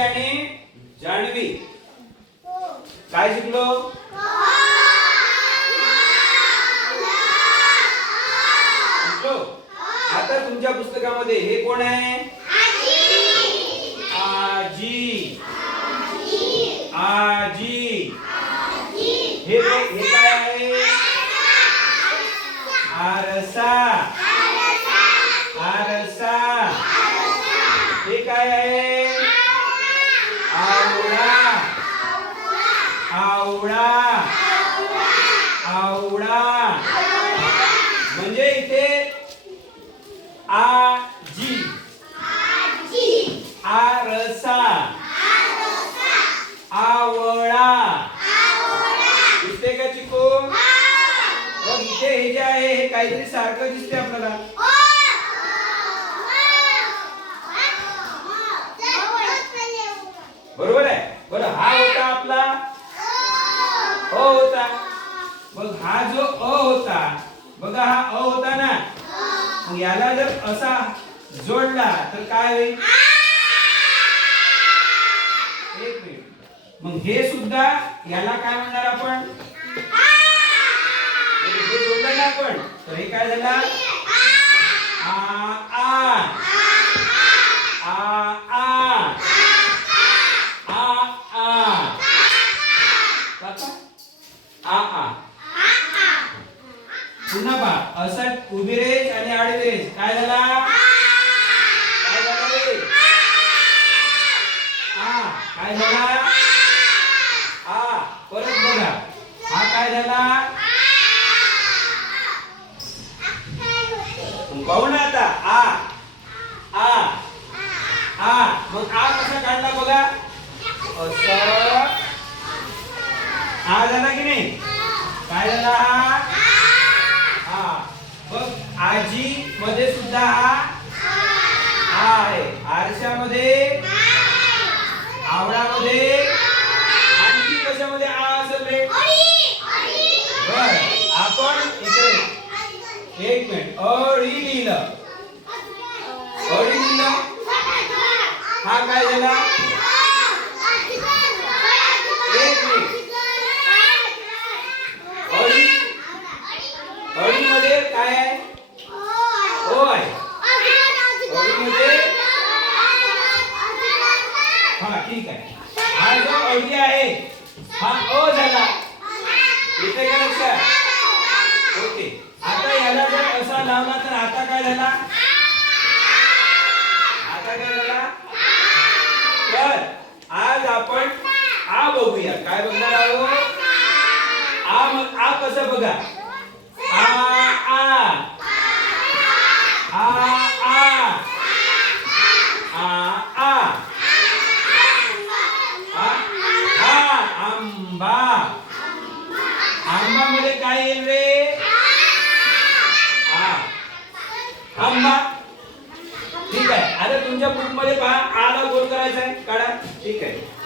आणि जाणवी काय शिकलो? शिकलो. आता तुमच्या पुस्तकामध्ये हे कोण आहे? आजी. आजी. हे हे काय आहे? आरसा. आरसा. हे काय आहे? आवळा आवळा म्हणजे इथे आजी आरसा आवळा दिसते का चिको मग इथे हे जे आहे हे काहीतरी सारखं दिसते आपल्याला बरोबर आहे बरं हा होता आपला अ होता. मग हा जो अ होता बघा हा अ होता ना? मग याला जर असा जोडला तर काय होईल? एक मिनिट. मग हे सुद्धा याला काय म्हणणार आपण? जोडलं ना आपण. तर हे काय झालं? पुन्हा उभी रेष आणि आडवी रेष काय झाला? काय झाला रे? आ काय झाला? आ परत बघा. हा काय झाला? पाहू ना आता. आ आ आ. मग आ कसा काढला बघा? असं. हा झाला की नाही? काय झाला हा? मग आजी मध्ये सुद्धा हा हा आहे. आरशामध्ये आवडामध्ये आणखी कशामध्ये आ असेल रे? बर आपण इकडे एक मिनिट. अळी लिहिलं अळी लिहिलं हा काय झाला एक मिनिट अळी अळीमध्ये काय आहे? हा ठीक आहे. हा जो अवधी आहे हा अ झाला. इथे काय लक्षात? ओके. आता याला जर असा लावला तर आता काय झाला? आता काय झाला? तर आज आपण आ बघूया. काय बघणार आहोत? आ मग आ कसं बघा? आ आ आ आ आ आ आ आंबा आंबा मध्ये काय येईल रे? आ आंबा ठीक आहे. आता तुमच्या बुकमध्ये पहा आला गोल करायचा आहे. काढा. ठीक आहे.